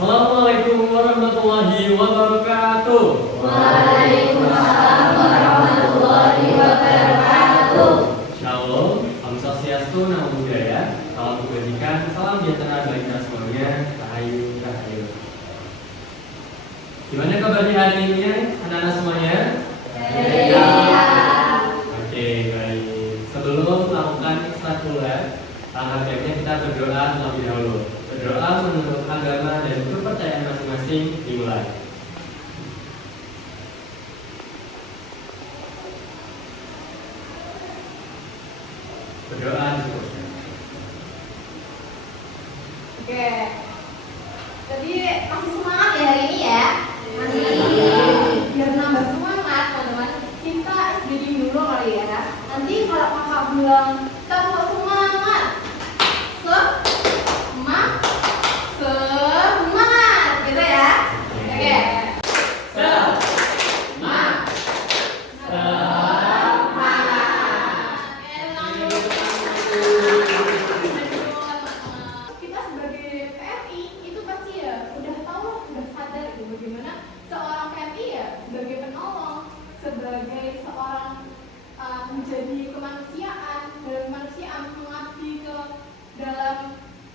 Assalamualaikum warahmatullahi wabarakatuh. Waalaikumsalam warahmatullahi wabarakatuh. Shalom, Om Swastiastu, Namo Buddhaya, salam kebajikan, salam sejahtera bagi kita semuanya, rahayu, rahayu. Gimana kabarnya hari ini ya, anak-anak semuanya? Oke, baik. Sebelum melakukan ekstrakurikuler, langkah baiknya kita berdoa terlebih dahulu. Berdoa menurut agama dan kepercayaan masing-masing dimulai. Berdoa disebutkan. Oke. Jadi masih semangat ya hari ini ya? Masih. Biar nambah semangat teman-teman, kita SBD dulu kali ya. Nanti kalau kakak bilang kita mau semangat, semangat gitu ya. Oke. Kita sebagai PMI itu pasti ya udah tahu, udah sadar gitu bagaimana seorang PMI ya sebagai penolong, sebagai seorang menjadi kemanusiaan, dalam kemanusiaan mengabdi ke dalam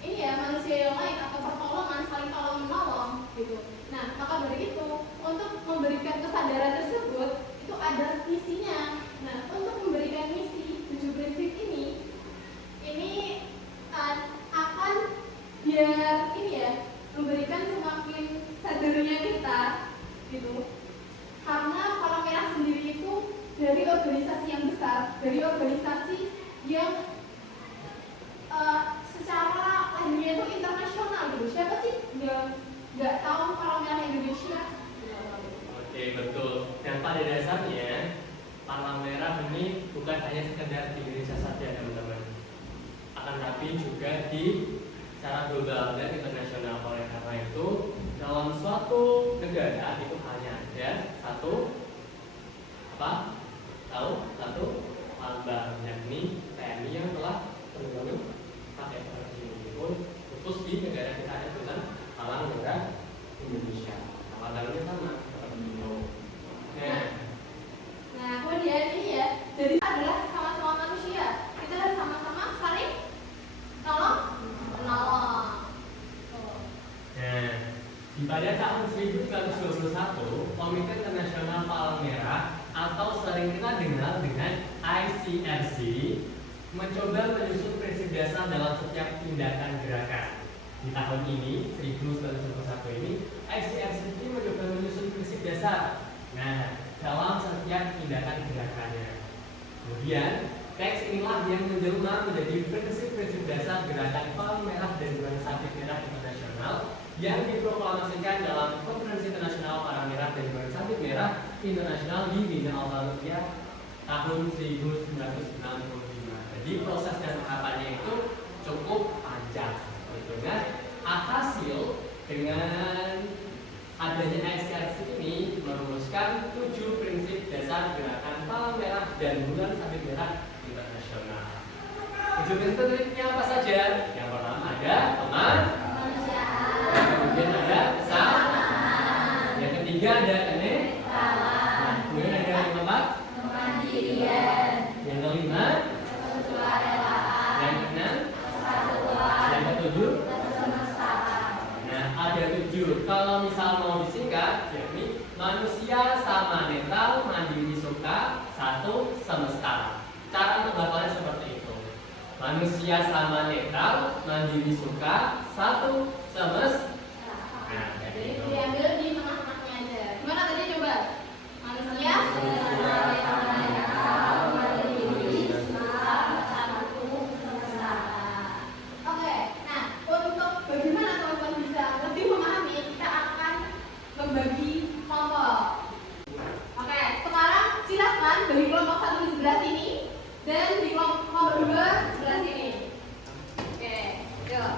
ini ya manusia yang lain atau pertolongan, saling tolong menolong gitu. Nah maka dari itu untuk memberikan kesadaran tersebut itu ada misinya. Nah untuk memberikan misi 7 prinsip ini akan biar ini ya memberikan semakin sadarnya kita gitu. Karena Palang Merah sendiri itu dari organisasi yang besar, dari organisasi yang secara lahirnya itu internasional gitu. Siapa sih nggak tahu Palang Merah Indonesia? Oke, betul. Dan pada dasarnya Palang Merah ini bukan hanya sekedar di Indonesia saja, teman-teman. Akan tapi juga di secara global dan internasional. Oleh karena itu, dalam suatu negara itu hanya ada satu apa? Tahu? Satu lambang, yakni TNI yang telah terbangun pakai seperti ini pun khusus di negara kita ada dengan Palang Merah Indonesia. Nama dalamnya sama seperti itu. Nah, kemudian ini ya, jadi adalah sama-sama manusia. Kita harus sama-sama saling menolong. Nah, pada tahun 1921, Komite Internasional Palang Merah atau sering kita dengar dengan ICRC mencoba menyusun prinsip dasar dalam setiap tindakan gerakan. Di tahun ini, 1921 ini, ICRC ini mencoba menyusun prinsip dasar. Nah, dalam setiap tindakan gerakannya. Kemudian, teks inilah yang menjelma menjadi prinsip-prinsip dasar gerakan Palang Merah dan Bulan Sabit Merah Internasional yang diproklamasikan dalam Konferensi Internasional Palang Merah dan Bulan Sabit Merah Internasional di Wina Australia tahun 1965. Jadi proses dan tahapannya itu cukup panjang. Nah, hasil dengan adanya ICRC ini merumuskan 7 prinsip dasar gerakan Palang Merah dan Bulan Sabit Merah Internasional. 7 prinsipnya apa saja? Yang pertama ada kemanusiaan, kemudian ada kesamaan, yang ketiga ada kenetralan, kemudian ada yang keempat kemandirian, yang kelima kesukarelaan, yang keenam persatuan, yang ketujuh kesemestaan. Nah, ada 7. Kalau misal mau disingkat, yakni manusia sama netral, mandiri suka, satu semesta. Cara penggalangannya seperti itu. Manusia sama netral, mandiri suka, satu semesta. Nah, Jadi itu. diambil di tengah-tengahnya aja. Gimana tadi coba? Manusia Oke, nah untuk bagaimana teman-teman bisa lebih memahami, kita akan membagi kelompok. Oke, sekarang silakan bagi kelompok 1 di sebelah sini dan di kelompok 2 sebelah sini. Oke, yuk.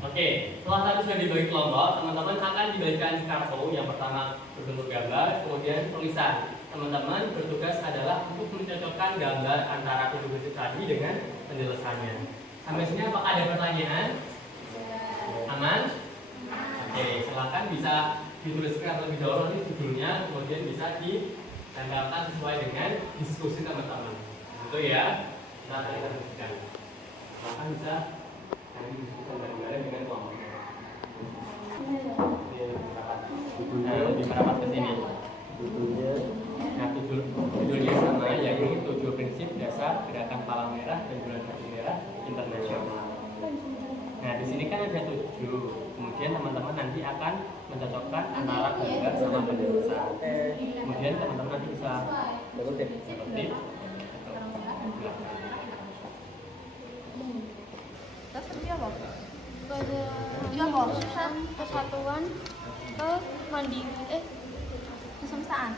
Oke, setelah tadi sudah dibagi kelompok, teman-teman akan dibagikan kartu. Yang pertama berbentuk gambar, kemudian tulisan. Teman-teman bertugas adalah untuk mencocokkan gambar antara prinsip tadi dengan penjelasannya. Sampai sini apakah ada pertanyaan? Aman? Oke, silakan bisa dituliskan terlebih dahulu nanti judulnya, kemudian bisa ditempelkan sesuai dengan diskusi teman-teman. Itu ya, kita akan lanjutkan. Silakan bisa nanti diskusi bareng-bareng dengan kelompok. Nah, lebih merapat ke sini. Nah, judulnya sama, yakni 7 prinsip dasar gerakan palang merah dan bulan sabit merah internasional. Nah, di sini kan ada 7. Kemudian teman-teman nanti akan mencocokkan antara gambar sama penulisan. Kemudian teman-teman nanti bisa mengutip. Terus kerja apa? Kerja apa? Kesatuan, kemandirian, kesemestaan.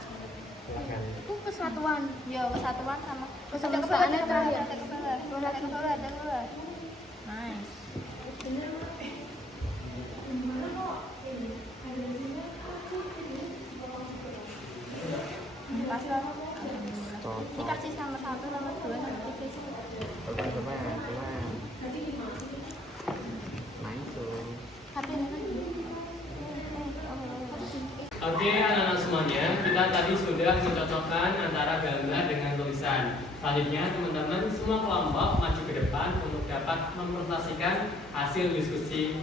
Itu kesatuan, ya kesatuan sama kesemestaan yang terakhir. Nice. Pasal dikasih nomor 1, nomor 2, nomor 3 sih. Coba. Nah itu. Oke, anak-anak semuanya, kita tadi sudah mencocokkan antara gambar dengan tulisan. Selanjutnya, teman-teman semua kelompok maju ke depan untuk dapat mempresentasikan hasil diskusi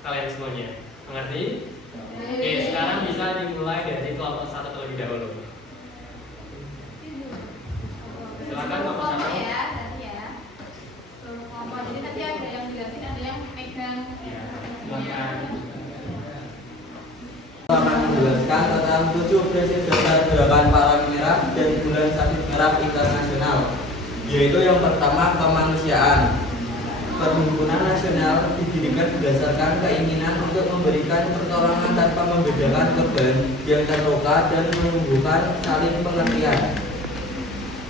kalian semuanya. Mengerti? Oke, sekarang bisa dimulai dari kelompok 1 terlebih dahulu. Silakan kelompok 1. Ya, nanti ya. Kelompok. Jadi nanti ada yang jelasin, ada yang megang. Ya, silakan. Akan menjelaskan tentang 7 prinsip dasar gerakan palang merah dan bulan sabit merah internasional, yaitu yang pertama kemanusiaan. Perhimpunan nasional didirikan berdasarkan keinginan untuk memberikan pertolongan tanpa membedakan korban yang terluka dan menumbuhkan saling pengertian.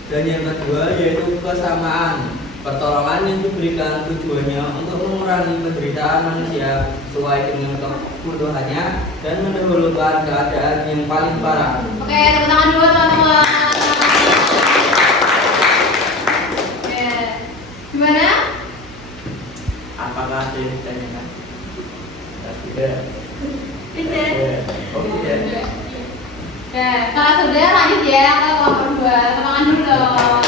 Dan yang kedua yaitu kesamaan. Pertolongan yang diberikan tujuannya untuk mengurangi penderitaan manusia sesuai dengan kebutuhannya dan mendahulukan keadaan yang paling parah. Oke, tepuk tangan dulu teman-teman. Oke, gimana? Apakah ada yang ditanyakan? Tidak. Tidak. Oh tidak. Oke, kalau sudah lanjut ya ke kelompok 2. Tepuk tangan dulu dong.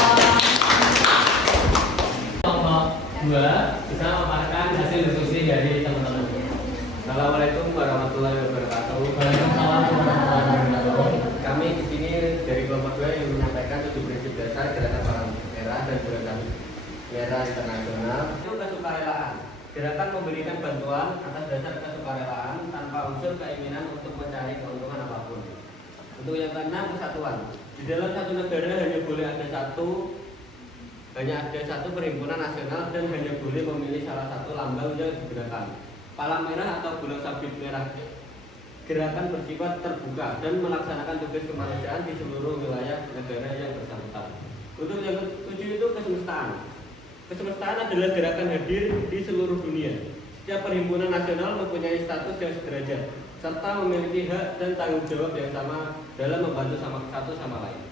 Kelompok 2 bisa memaparkan hasil diskusi dari teman-teman. Assalamualaikum warahmatullahi wabarakatuh. Waalaikumsalam warahmatullahi wabarakatuh. Kami di sini dari kelompok 2 yang menyampaikan 7 prinsip dasar gerakan palang merah dan bulan sabit merah internasional. Itu kesukarelaan. Gerakan memberikan bantuan atas dasar kesukarelaan tanpa unsur keinginan untuk mencari keuntungan apapun. Untuk yang keenam, kesatuan. Di dalam satu negara hanya ada satu perhimpunan nasional dan hanya boleh memilih salah satu lambang yang digunakan. Palang merah atau bulan sabit merah. Gerakan bersifat terbuka dan melaksanakan tugas kemanusiaan di seluruh wilayah negara yang bersangkutan. Untuk yang ketujuh itu kesemestaan. Kesemestaan adalah gerakan hadir di seluruh dunia. Setiap perhimpunan nasional mempunyai status yang sederajat serta memiliki hak dan tanggung jawab yang sama dalam membantu satu sama lain.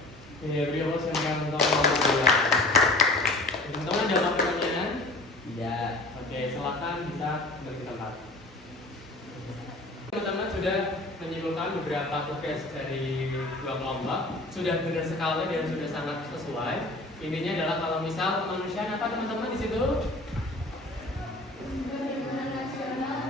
Iya, beliau silakan untuk kelompok 2. Teman-teman ada pertanyaan? Tidak. Oke, silakan bisa beri tempat. Teman-teman sudah menyimpulkan beberapa tugas dari 2 kelompok, sudah benar sekali dan sudah sangat sesuai. Intinya adalah kalau misal kemanusiaan apa teman-teman di situ? Perhimpunan nasional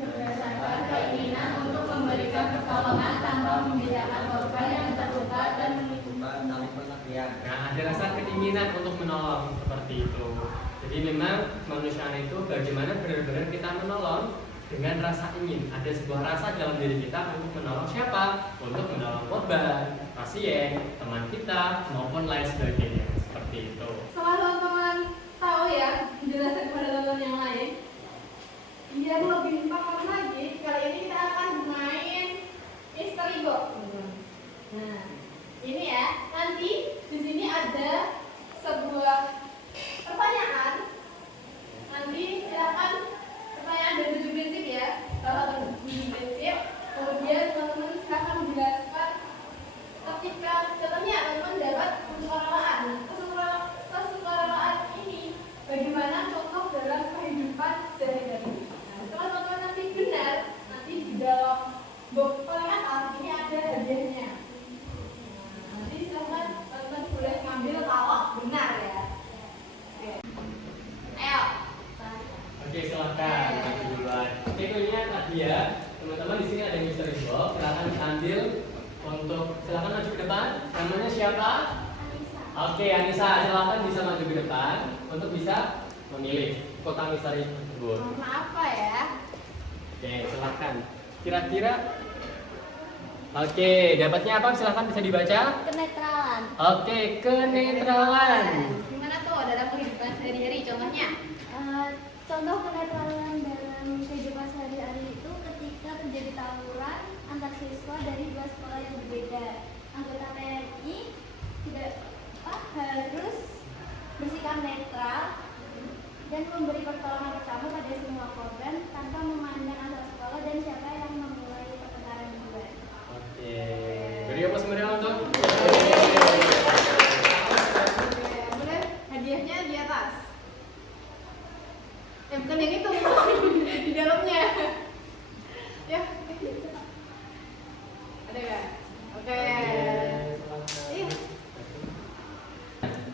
berdasarkan keinginan untuk memberikan pertolongan tanpa membedakan korban yang terluka dan Bukan saling pengertian. Nah, ada rasa keinginan untuk menolong seperti itu. Jadi memang kemanusiaan itu bagaimana benar-benar kita menolong dengan rasa ingin. Ada sebuah rasa dalam diri kita untuk menolong siapa? Untuk menolong korban, pasien, teman kita, maupun lain sebagainya. Seperti itu. Setelah teman-teman tahu ya penjelasan kepada teman-teman yang lain, biar lebih paham lagi, kali ini kita akan main misteri box. Nah, ini ya, nanti di sini ada sebuah pertanyaan. Nanti silakan pertanyaan dari 7 prinsip ya. Salah satu 7 prinsip. Kemudian teman-teman akan menjelaskan ketika contohnya teman-teman dapat kesukarelaan. Kesukarelaan ini bagaimana contoh dalam kehidupan sehari-hari. Nah, setelah teman-teman nanti benar, nanti juga Iya, teman-teman di sini ada mystery box. Silakan ambil untuk silakan maju ke depan. Namanya siapa? Oke, Anissa, silakan bisa maju ke depan untuk bisa memilih kotak misteri tersebut. Warna apa ya? Oke, silakan. Kira-kira oke, dapatnya apa? Silakan bisa dibaca. Kenetralan. Oke, kenetralan. Gimana tuh dalam kehidupan sehari-hari contohnya? Contoh kenetralan dalam kehidupan sehari-hari itu ketika terjadi tawuran antar siswa dari dua sekolah yang berbeda. Anggota TNI tidak harus bersikap netral dan memberi pertolongan pertama pada semua korban tanpa memandang asal sekolah dan siapa yang memulai pertengkaran duluan. Oke. Beri apa sebenarnya untuk? Boleh hadiahnya di atas. Bukan yang itu, di dalamnya. Ya. Ada nggak? Oke. Iya.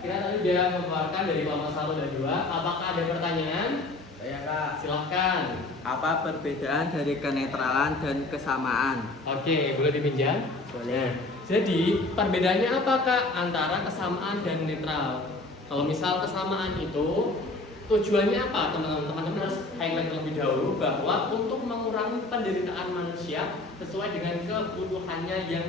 Kita tadi sudah mengeluarkan dari kelompok 1 dan 2. Apakah ada pertanyaan? Ya Kak. Silahkan. Apa perbedaan dari kenetralan dan kesamaan? Oke, boleh dipinjam? Boleh. Jadi, perbedaannya apa Kak antara kesamaan dan netral? Kalau misal kesamaan itu tujuannya apa teman-teman? Teman-teman harus highlight terlebih dahulu bahwa untuk mengurangi penderitaan manusia sesuai dengan kebutuhannya yang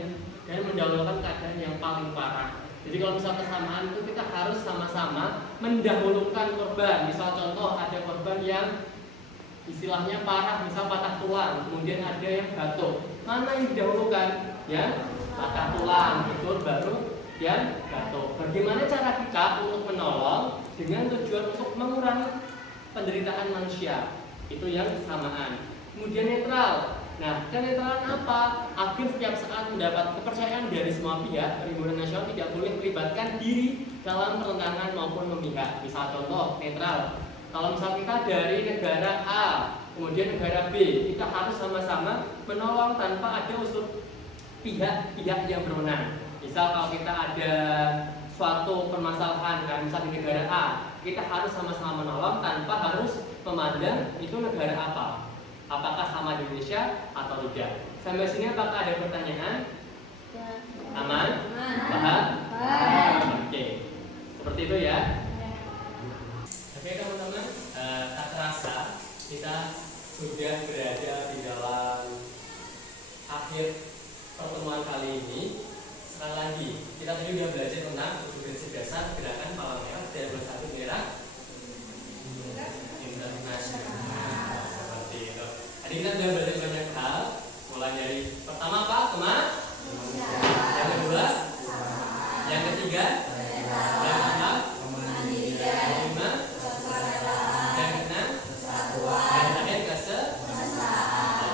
dan mendahulukan keadaan yang paling parah. Jadi kalau misal kesamaan itu kita harus sama-sama mendahulukan korban. Misal contoh ada korban yang istilahnya parah, misal patah tulang, kemudian ada yang batuk. Mana yang didahulukan? Ya, patah tulang itu baru yang batuk. Bagaimana cara kita untuk menolong dengan tujuan untuk mengurangi penderitaan manusia? Itu yang kesamaan. Kemudian netral. Nah, kenetralan apa? Agar setiap saat mendapat kepercayaan dari semua pihak, perhimpunan nasional tidak boleh melibatkan diri dalam pertentangan maupun memihak. Misal contoh, netral. Kalau misal kita dari negara A, kemudian negara B, kita harus sama-sama menolong tanpa ada unsur pihak-pihak yang berwenang. Misal kalau kita ada suatu permasalahan, kan, misal di negara A, kita harus sama-sama menolong tanpa harus memandang itu negara apa. Apakah sama di Indonesia atau tidak? Sampai sini apakah ada pertanyaan? Aman? Paham? Oke. Seperti itu ya. Oke teman-teman, tak terasa kita sudah berada di dalam akhir pertemuan kali ini. Sekali lagi, kita tadi sudah belajar tentang prinsip dasar gerakan palang merah dan bersatu merah internasional. Seperti itu. Tadi kita sudah belajar banyak hal, mulai dari pertama apa? Teman? Yang kedua? Yang ketiga? Yang keempat? Yang kelima? Yang keenam? Yang terakhir ke-10.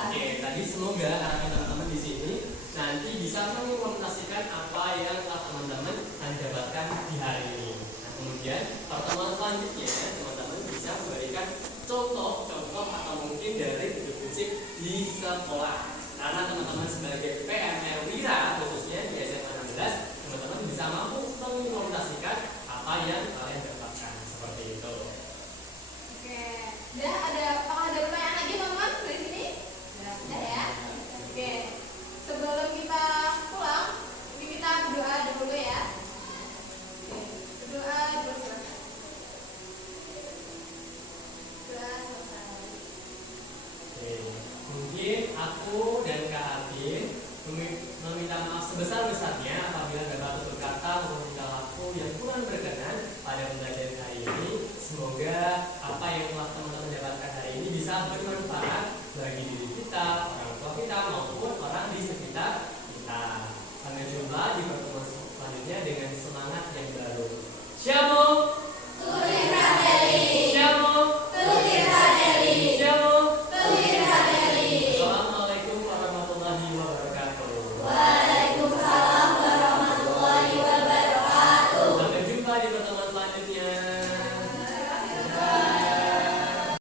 Oke, tadi semoga teman-teman di sini nanti bisa mengimplementasikan apa yang telah teman-teman dapatkan di hari ini. Nah, kemudian pertemuan selanjutnya teman-teman bisa memberikan contoh-contoh atau mungkin dari prinsip di sekolah. Karena teman-teman sebagai PMR Wira khususnya di SMA 16, teman-teman bisa mampu mengimplementasikan apa yang kalian dapatkan seperti itu. Oke. Udah apakah ada pertanyaan lagi teman-teman dari sini? Udah ya. Oke. Sebelum kita pulang, ini kita berdoa dulu ya. Oke. Berdoa dulu silakan. Doa selesai. Oke. Mungkin aku dan Kak Adin meminta maaf sebesar-besarnya apabila dapat tutur kata maupun tingkah laku yang kurang berkenan pada pembelajaran hari ini. Semoga apa yang telah teman-teman dapatkan hari ini bisa bermanfaat bagi diri kita,